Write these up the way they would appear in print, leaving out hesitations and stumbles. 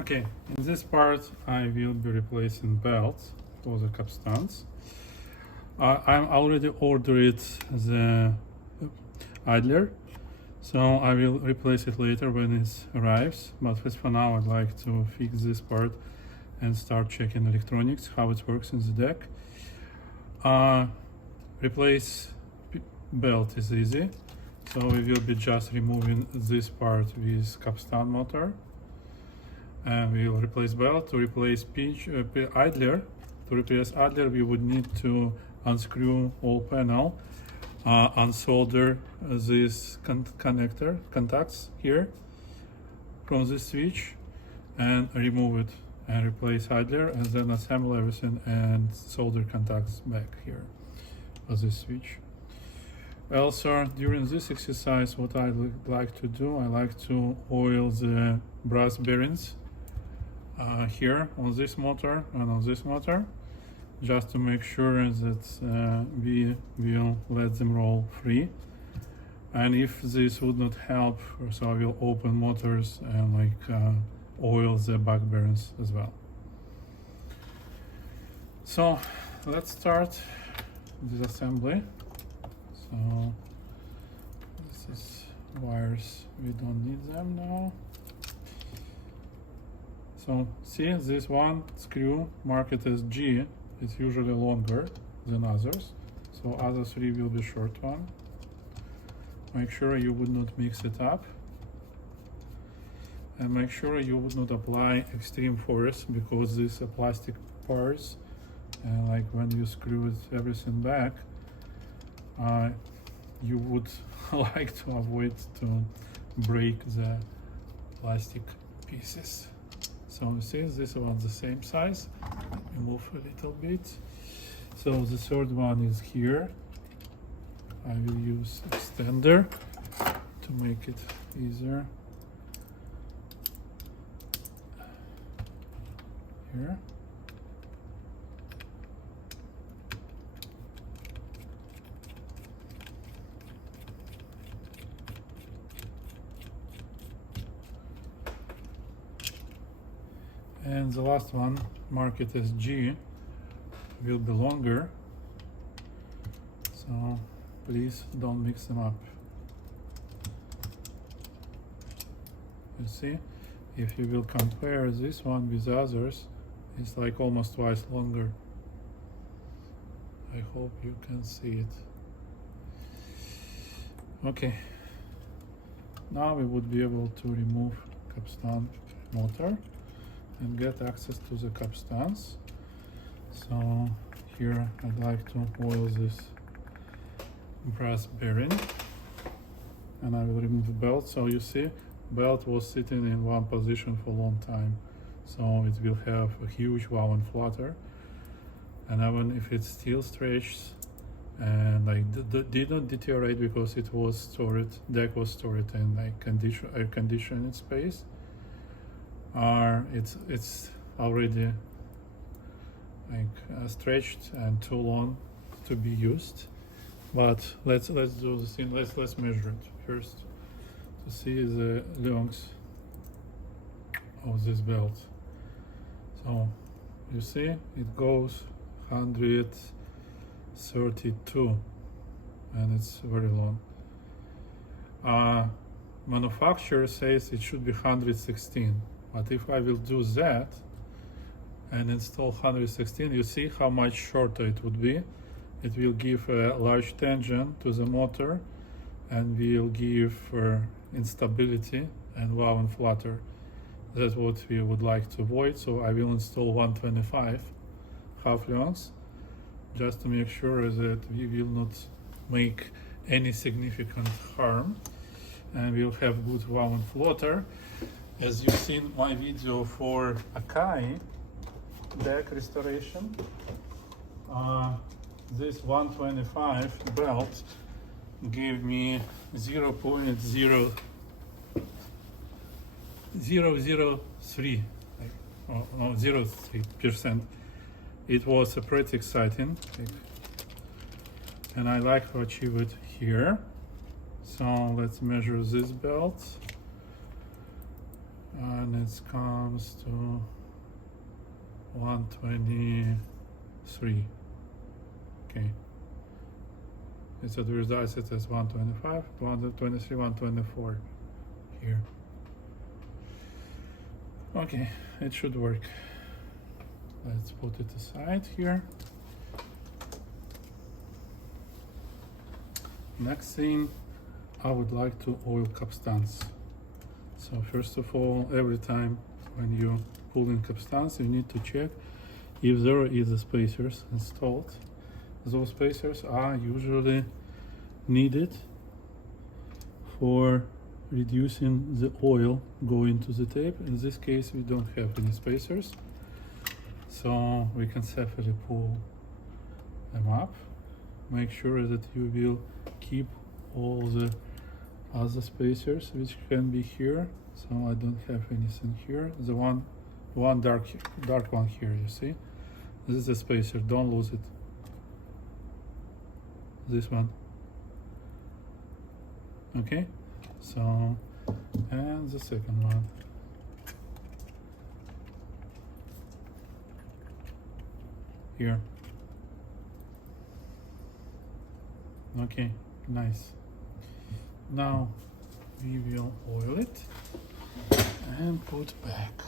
Okay, in this part I will be replacing belts for the capstans. I already ordered the idler, so I will replace it later when it arrives, but for now I'd like to fix this part and start checking electronics, how it works in the deck. Replace belt is easy, so we will be just removing this part with capstan motor, and we will replace belt. To replace idler, to replace idler we would need to unscrew all panel, unsolder this contacts here from this switch and remove it and replace idler, and then assemble everything and solder contacts back here for this switch. Also, during this exercise, what I like to do, I like to oil the brass bearings here on this motor and on this motor, just to make sure that we will let them roll free. And if this would not help, so I will open motors and oil the back bearings as well. So let's start disassembly. So this is wires, we don't need them now. So see, this one screw marked as G is usually longer than others, so other three will be short one. Make sure you would not mix it up, and make sure you would not apply extreme force, because these are plastic parts, and like when you screw everything back, you would like to avoid to break the plastic pieces. So you see, this one the same size. Let me move a little bit. So the third one is here. I will use extender to make it easier. Here. And the last one, mark it as G, will be longer, so please don't mix them up. You see, if you will compare this one with others, it's like almost twice longer. I hope you can see it. Okay, now we would be able to remove capstan motor and get access to the capstans. So here I'd like to oil this brass bearing, and I will remove the belt. So you see, belt was sitting in one position for a long time, so it will have a huge wow and flutter, and even if it still stretches and did not deteriorate because it was stored, deck was stored in air conditioning space, it's already stretched and too long to be used. But let's do the thing. Let's measure it first to see the length of this belt. So you see, it goes 132, and it's very long. Manufacturer says it should be 116. But if I will do that and install 116, you see how much shorter it would be. It will give a large tangent to the motor and will give instability and wow and flutter. That's what we would like to avoid. So I will install 125 half lengths, just to make sure that we will not make any significant harm, and we'll have good wow and flutter. As you've seen my video for Akai deck restoration, this 125 belt gave me 0.003, 0.03%. It was pretty exciting, and I like to achieve it here. So let's measure this belt. and it comes to 123. Okay. It's advertised it as 125, 123, 124 here. Okay, it should work. Let's put it aside here. Next thing, I would like to oil capstans. So first of all, every time when you pull in capstans, you need to check if there is the spacers installed. Those spacers are usually needed for reducing the oil going to the tape. In this case, we don't have any spacers, so we can safely pull them up. Make sure that you will keep all the other spacers which can be here. So I don't have anything here. The one dark one here, you see? This is a spacer, don't lose it. This one. Okay, so, and the second one. Here. Okay, nice. Now we will oil it and put back.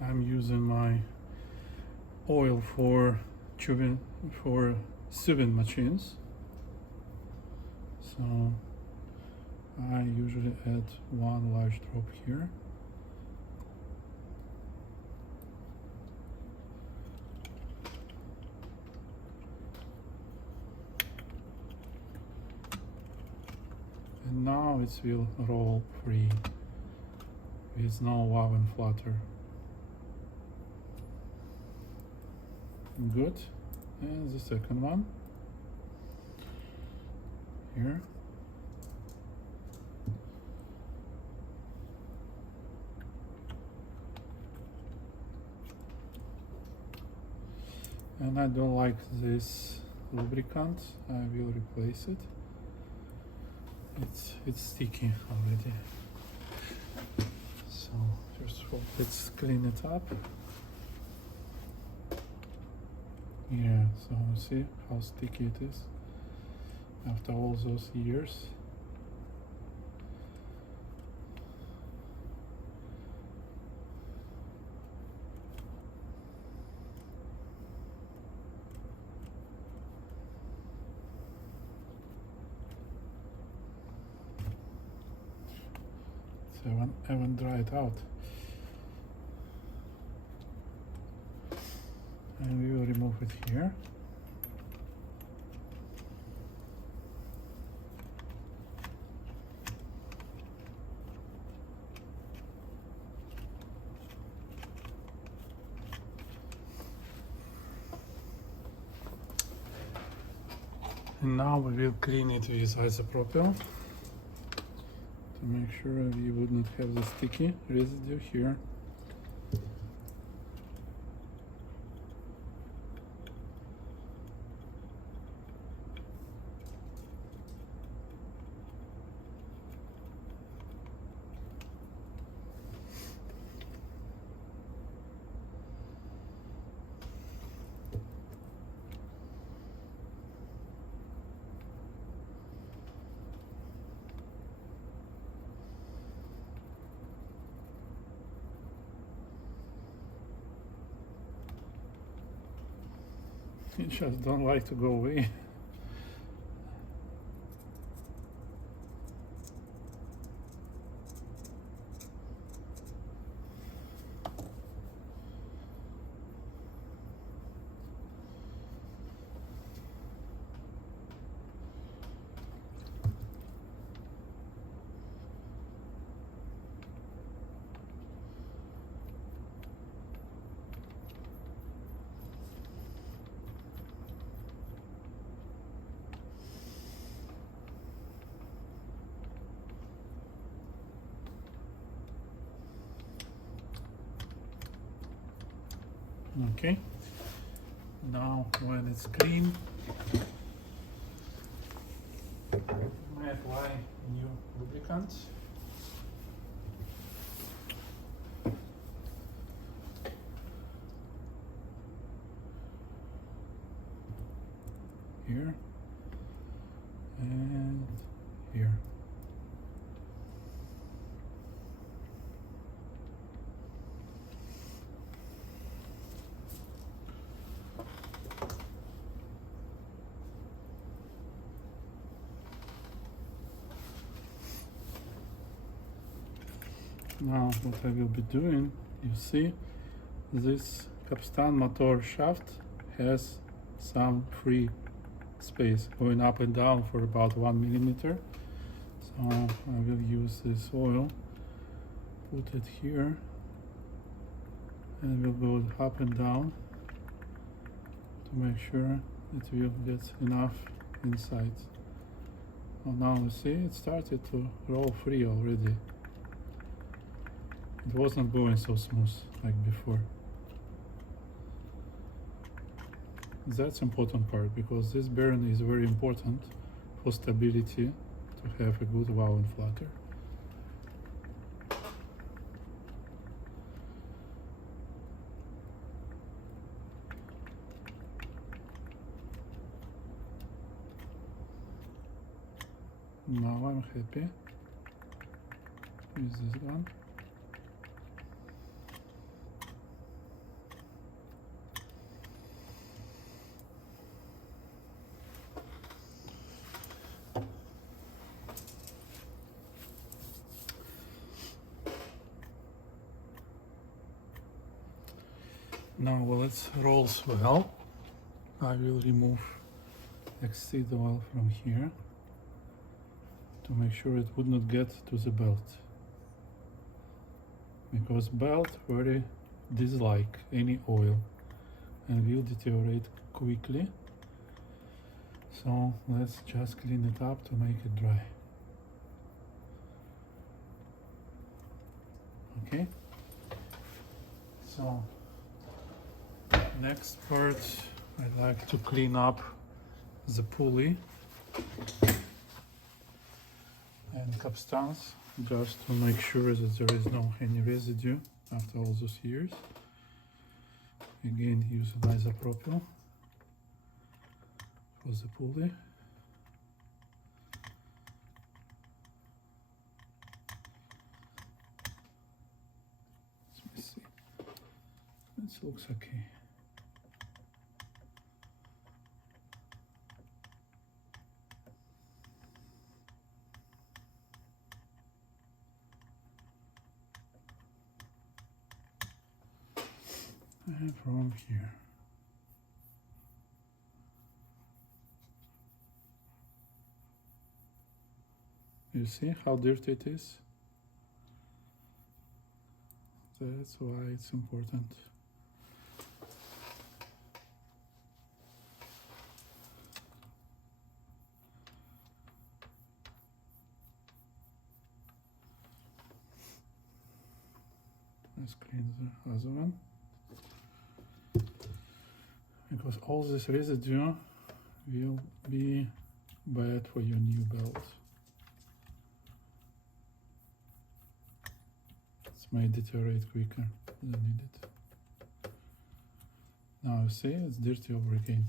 I'm using my oil for sieving machines, so I usually add one large drop here. And now it will roll free with no wow and flutter. Good. And the second one here. And I don't like this lubricant. I will replace it. It's sticky already. So first of all, let's clean it up. Yeah, so you see how sticky it is after all those years. So I haven't dried out. And we will remove it here. And now we will clean it with isopropyl to make sure we would not have the sticky residue here. It just don't like to go away. Okay, now when it's clean, new lubricant. Here and here. Now what I will be doing, you see, this capstan motor shaft has some free space going up and down for about 1 millimeter. So I will use this oil, put it here, and we'll go up and down to make sure it will get enough inside. Well, now you see it started to roll free already. It wasn't going so smooth like before. That's important part, because this bearing is very important for stability to have a good wow and flutter. Now I'm happy with this one. Now while it rolls well, I will remove exceed oil from here to make sure it would not get to the belt, because belt very dislike any oil and will deteriorate quickly. So let's just clean it up to make it dry. Okay, so next part, I like to clean up the pulley and capstans, just to make sure that there is no any residue after all those years. Again, use isopropyl for the pulley. Let me see. This looks okay. And from here. You see how dirty it is? That's why it's important. Let's clean the other one, because all this residue will be bad for your new belt. It may deteriorate quicker than needed. Now you see it's dirty over again.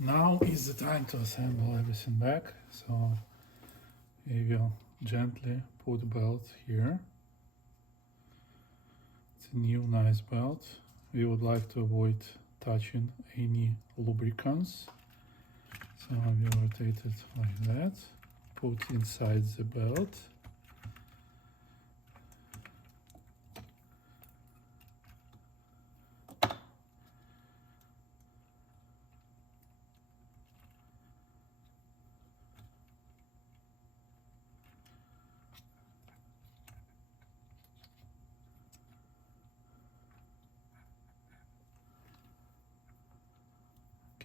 Now is the time to assemble everything back. So we will gently put the belt here. It's a new nice belt. We would like to avoid touching any lubricants. So I will rotate it like that. Put inside the belt.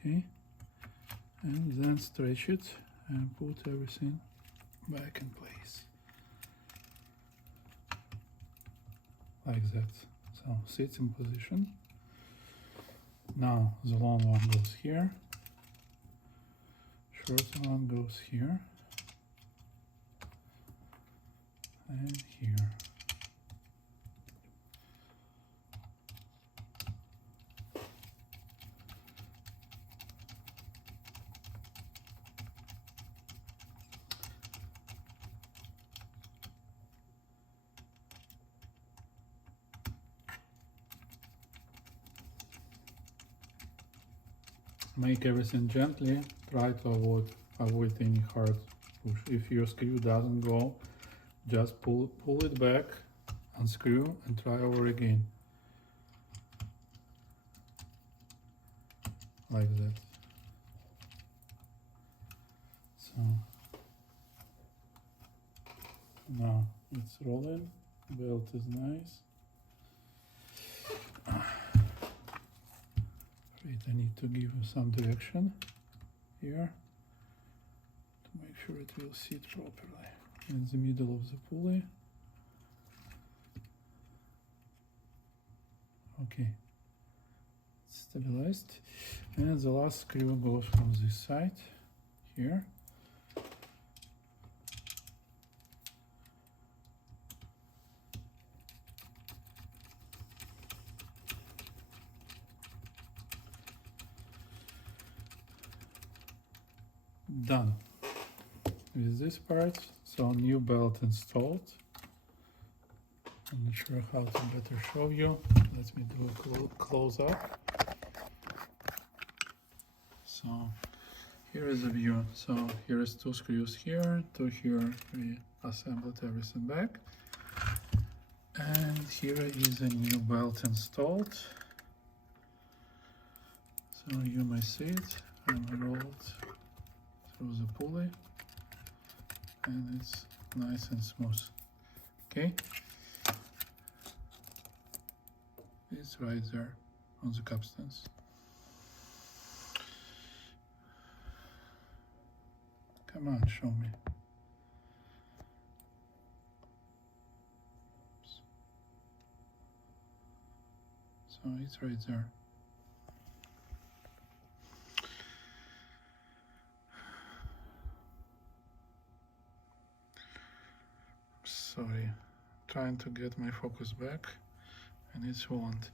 Okay, and then stretch it and put everything back in place like that. So sits in position. Now the long one goes here, short one goes here, and here. Make everything gently, try to avoid any hard push. If your screw doesn't go, just pull it back, unscrew, and try over again. Like that. So now it's rolling, belt is nice. Wait, I need to give you some direction here to make sure it will sit properly in the middle of the pulley. Okay, it's stabilized, and the last screw goes from this side here. Done with this part. So new belt installed. I'm not sure how to better show you. Let me do a close up. So here is the view. So here is 2 screws here, 2 here. We assembled everything back, and here is a new belt installed. So you may see it. I'm rolled through the pulley, and it's nice and smooth. Okay, it's right there on the capstans. Come on, show me. Oops. So it's right there. Sorry, trying to get my focus back, and it won't.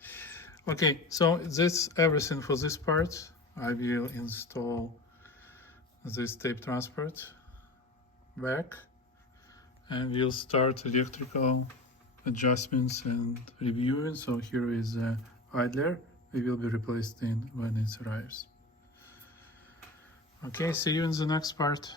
Okay, so that's everything for this part. I will install this tape transport back, and we'll start electrical adjustments and reviewing. So here is the idler. We will be replaced in when it arrives. Okay, see you in the next part.